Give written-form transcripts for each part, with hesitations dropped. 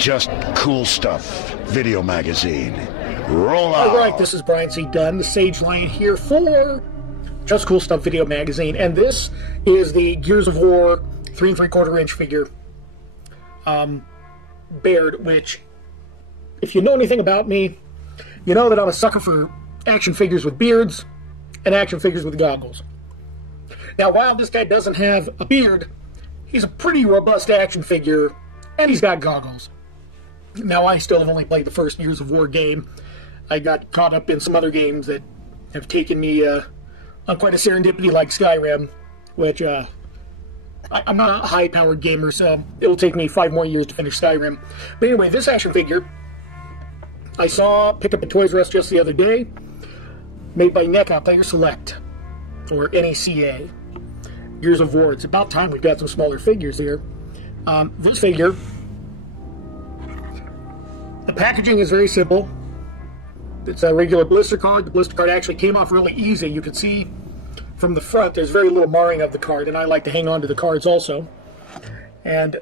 Just Cool Stuff video magazine. Roll out. All right, this is Brian C. Dunn, the Sage Lion here for Just Cool Stuff video magazine, and this is the Gears of War 3 3/4 inch figure, Baird, which, if you know anything about me, you know that I'm a sucker for action figures with beards and action figures with goggles. Now, while this guy doesn't have a beard, he's a pretty robust action figure, and he's got goggles. Now, I still have only played the first Gears of War game. I got caught up in some other games that have taken me on quite a serendipity like Skyrim, which I'm not a high-powered gamer, so it'll take me 5 more years to finish Skyrim. But anyway, this action figure I saw pick up at Toys R Us just the other day, made by NECA, Player Select, or NECA. Gears of War. It's about time we've got some smaller figures here. This figure, the packaging is very simple. It's a regular blister card. The blister card actually came off really easy. You can see from the front there's very little marring of the card, and I like to hang on to the cards also. And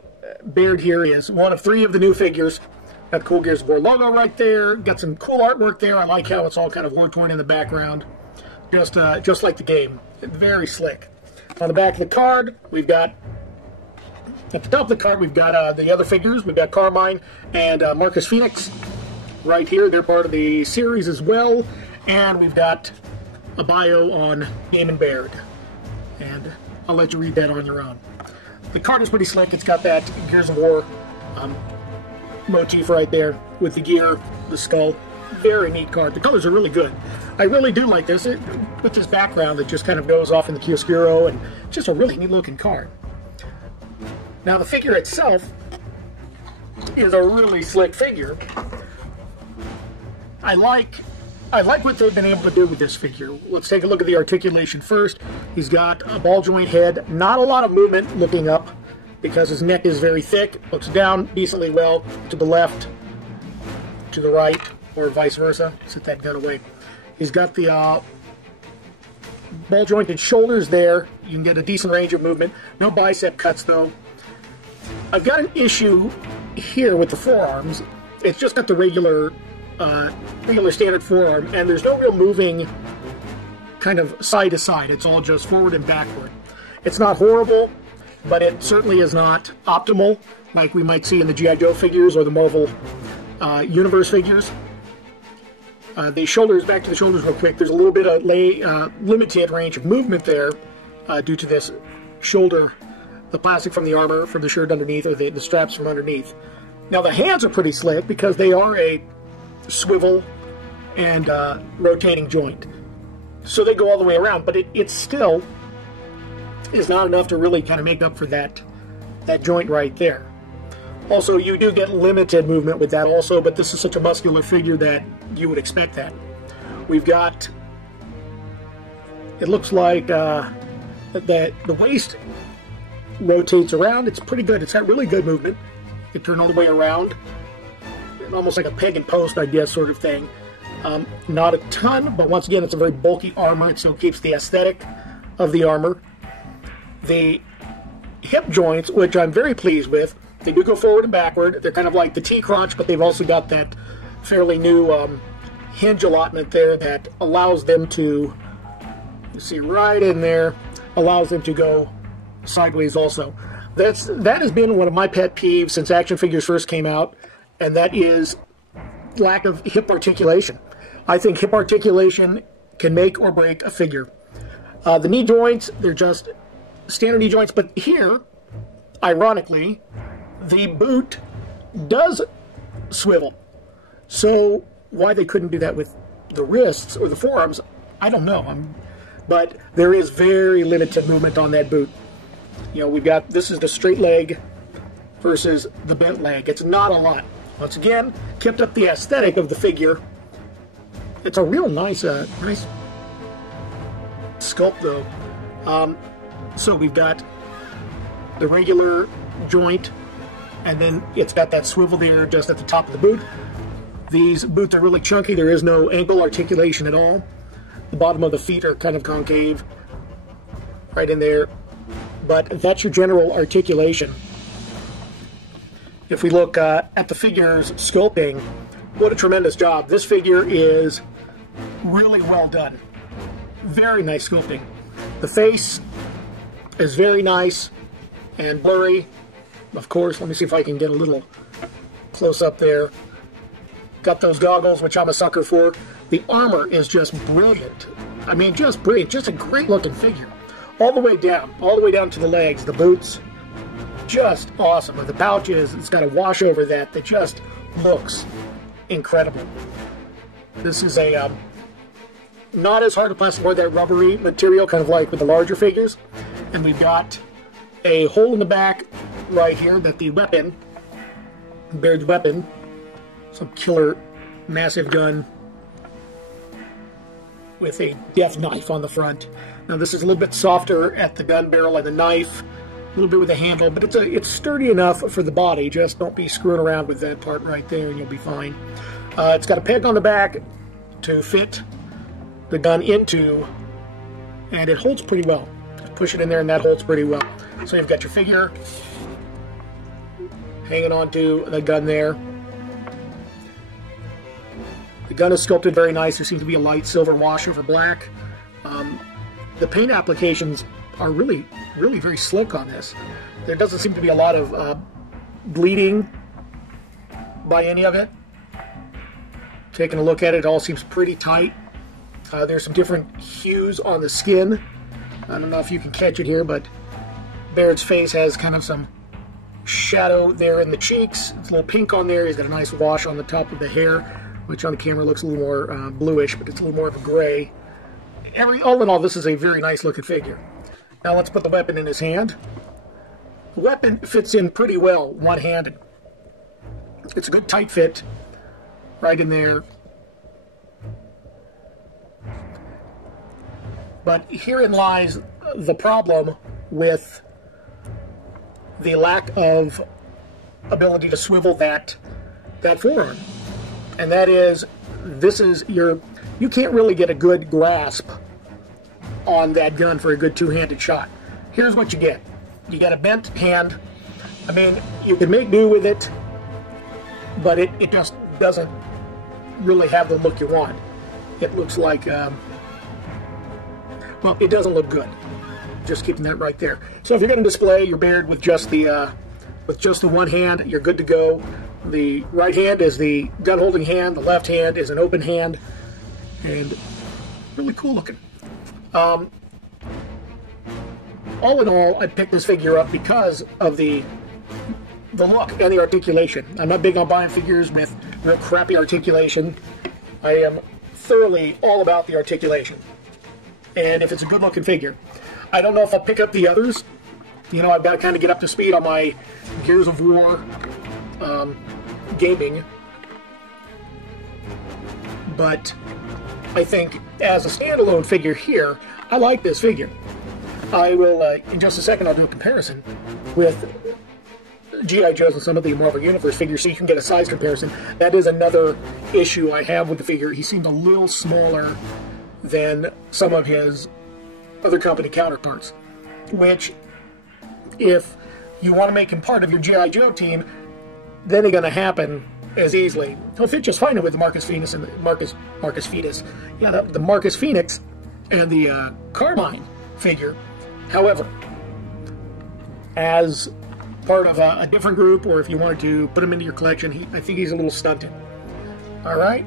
Baird here is one of 3 of the new figures. Got the cool Gears of War logo right there. Got some cool artwork there. I like how it's all kind of war-torn in the background. Just like the game. Very slick. On the back of the card, we've got, at the top of the card, we've got the other figures. We've got Carmine and Marcus Phoenix right here. They're part of the series as well. And we've got a bio on Damon Baird. And I'll let you read that on your own. The card is pretty slick. It's got that Gears of War motif right there with the gear, the skull. Very neat card. The colors are really good. I really do like this. With this background that just kind of goes off in the chiaroscuro, and just a really neat looking card. Now the figure itself is a really slick figure. I like what they've been able to do with this figure. Let's take a look at the articulation first. He's got a ball joint head, not a lot of movement looking up because his neck is very thick. Looks down decently well to the left, to the right, or vice versa. Set that gun away. He's got the ball jointed shoulders there. You can get a decent range of movement. No bicep cuts though. I've got an issue here with the forearms. It's just got the regular standard forearm, and there's no real moving kind of side to side. It's all just forward and backward. It's not horrible, but it certainly is not optimal like we might see in the G.I. Joe figures or the Marvel Universe figures. The shoulders, back to the shoulders real quick, there's a little bit of limited range of movement there due to this shoulder, the plastic from the armor, from the shirt underneath, or the straps from underneath. Now the hands are pretty slick because they are a swivel and rotating joint. So they go all the way around, but it still is not enough to really kind of make up for that joint right there. Also, you do get limited movement with that also, but this is such a muscular figure that you would expect that. We've got, it looks like the waist rotates around. It's pretty good. It's got really good movement. You can turn all the way around. Almost like a peg and post, I guess, sort of thing. Not a ton, but once again, it's a very bulky armor, so it keeps the aesthetic of the armor. The hip joints, which I'm very pleased with, they do go forward and backward. They're kind of like the T-crotch, but they've also got that fairly new hinge allotment there that allows them to, you see right in there, allows them to go sideways also. That has been one of my pet peeves since action figures first came out, and that is lack of hip articulation. I think hip articulation can make or break a figure. The knee joints, they're just standard knee joints, but here, ironically, the boot does swivel. So why they couldn't do that with the wrists or the forearms, I don't know. But there is very limited movement on that boot. You know, we've got, this is the straight leg versus the bent leg. It's not a lot. Once again, kept up the aesthetic of the figure. It's a real nice nice sculpt though. So we've got the regular joint, and then it's got that swivel there just at the top of the boot. These boots are really chunky. There is no ankle articulation at all. The bottom of the feet are kind of concave right in there, but that's your general articulation. if we look at the figure's sculpting, what a tremendous job. This figure is really well done. Very nice sculpting. The face is very nice and blurry. Of course, let me see if I can get a little close up there. Got those goggles, which I'm a sucker for. The armor is just brilliant. I mean, just brilliant. Just a great looking figure. All the way down to the legs, the boots. Just awesome. With the pouches, it's got a wash over that just looks incredible. This is a not as hard to plastic, more that rubbery material, kind of like with the larger figures. And we've got a hole in the back right here that the weapon, Baird's weapon, some killer massive gun with a death knife on the front. Now this is a little bit softer at the gun barrel and the knife, a little bit with the handle, but it's sturdy enough for the body. Just don't be screwing around with that part right there and you'll be fine. It's got a peg on the back to fit the gun into, and it holds pretty well. Just push it in there and that holds pretty well. So you've got your figure hanging onto the gun there. The gun is sculpted very nice. There seems to be a light silver wash over black. The paint applications are really very slick on this. There doesn't seem to be a lot of bleeding by any of it. Taking a look at it, it all seems pretty tight. There's some different hues on the skin. I don't know if you can catch it here, but Baird's face has kind of some shadow there in the cheeks. It's a little pink on there. He's got a nice wash on the top of the hair, which on the camera looks a little more bluish, but it's a little more of a gray. All in all, this is a very nice looking figure. Now let's put the weapon in his hand. The weapon fits in pretty well one-handed. It's a good tight fit right in there. But herein lies the problem with the lack of ability to swivel that forearm. And that is, you can't really get a good grasp on that gun for a good two-handed shot. Here's what you get. You got a bent hand. I mean, you can make do with it, but it just doesn't really have the look you want. It looks like, well, it doesn't look good. Just keeping that right there. So if you're going to display your Baird with just the one hand, you're good to go. The right hand is the gun-holding hand. The left hand is an open hand, and really cool looking. All in all, I picked this figure up because of the look and the articulation. I'm not big on buying figures with real crappy articulation. I am thoroughly all about the articulation. And if it's a good-looking figure. I don't know if I'll pick up the others. You know, I've got to kind of get up to speed on my Gears of War gaming. But I think as a standalone figure here, I like this figure. I will, in just a second, I'll do a comparison with G.I. Joes and some of the Marvel Universe figures so you can get a size comparison. That is another issue I have with the figure. He seemed a little smaller than some of his other company counterparts, which, if you want to make him part of your G.I. Joe team, that ain't going to happen as easily. He'll fit just fine with the Marcus Phoenix and the Marcus Phoenix. Yeah, the Marcus Phoenix and the Carmine figure. However, as part of a different group, or if you wanted to put him into your collection, I think he's a little stunted. All right?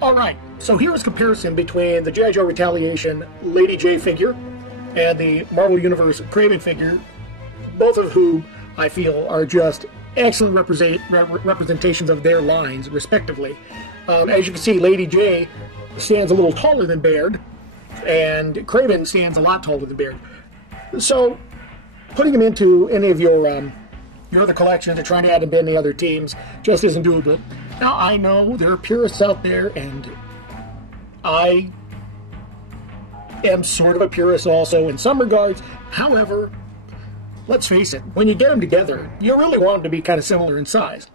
All right. So here's a comparison between the G.I. Joe Retaliation Lady J figure and the Marvel Universe Kraven figure, both of whom I feel are just excellent representations of their lines, respectively. As you can see, Lady J stands a little taller than Baird, and Kraven stands a lot taller than Baird. So, putting them into any of your other collections or trying to add them to any other teams just isn't doable. Now, I know there are purists out there, and I am sort of a purist also in some regards. However, let's face it, when you get them together, you really want them to be kind of similar in size.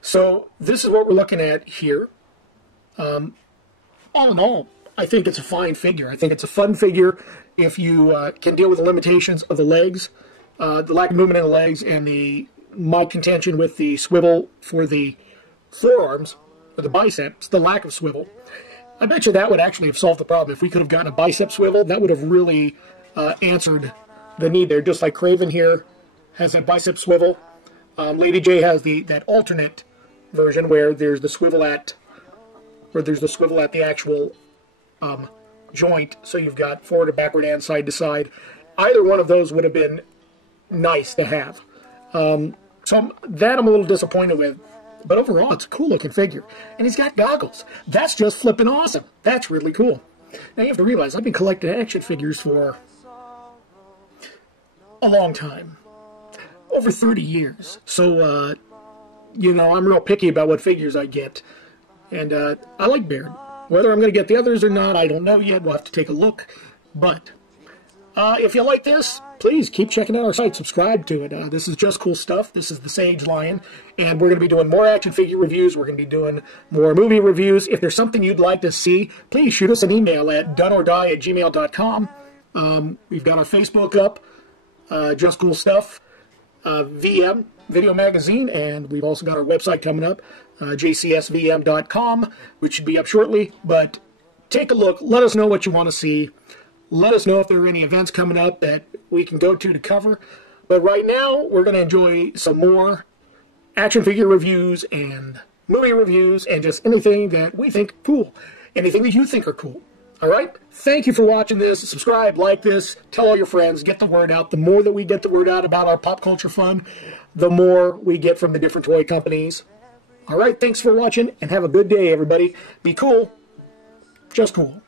So this is what we're looking at here. All in all, I think it's a fine figure. I think it's a fun figure if you can deal with the limitations of the legs, the lack of movement in the legs, and the my contention with the swivel for the forearms, or the biceps, the lack of swivel. I bet you that would actually have solved the problem. If we could have gotten a bicep swivel, that would have really answered the need there. Just like Craven here has that bicep swivel. Lady J has that alternate version where there's the swivel at the actual joint. So you've got forward to backward and side to side. Either one of those would have been nice to have. So that I'm a little disappointed with. But overall, it's a cool looking figure. And he's got goggles. That's just flipping awesome. That's really cool. Now you have to realize, I've been collecting action figures for a long time. Over 30 years. So, you know, I'm real picky about what figures I get. And I like Baird. Whether I'm going to get the others or not, I don't know yet. We'll have to take a look. But if you like this, please keep checking out our site. Subscribe to it. This is just cool stuff. This is the Sage Lion. And we're going to be doing more action figure reviews. We're going to be doing more movie reviews. If there's something you'd like to see, please shoot us an email at doneordie@gmail.com. We've got our Facebook up, Just Cool Stuff, VM, Video Magazine, and we've also got our website coming up, jcsvm.com, which should be up shortly. But take a look. Let us know what you want to see. Let us know if there are any events coming up that we can go to cover. But right now, we're going to enjoy some more action figure reviews and movie reviews and just anything that we think cool. Anything that you think are cool. All right? Thank you for watching this. Subscribe, like this, tell all your friends, get the word out. The more that we get the word out about our pop culture fun, the more we get from the different toy companies. All right, thanks for watching, and have a good day, everybody. Be cool. Just cool.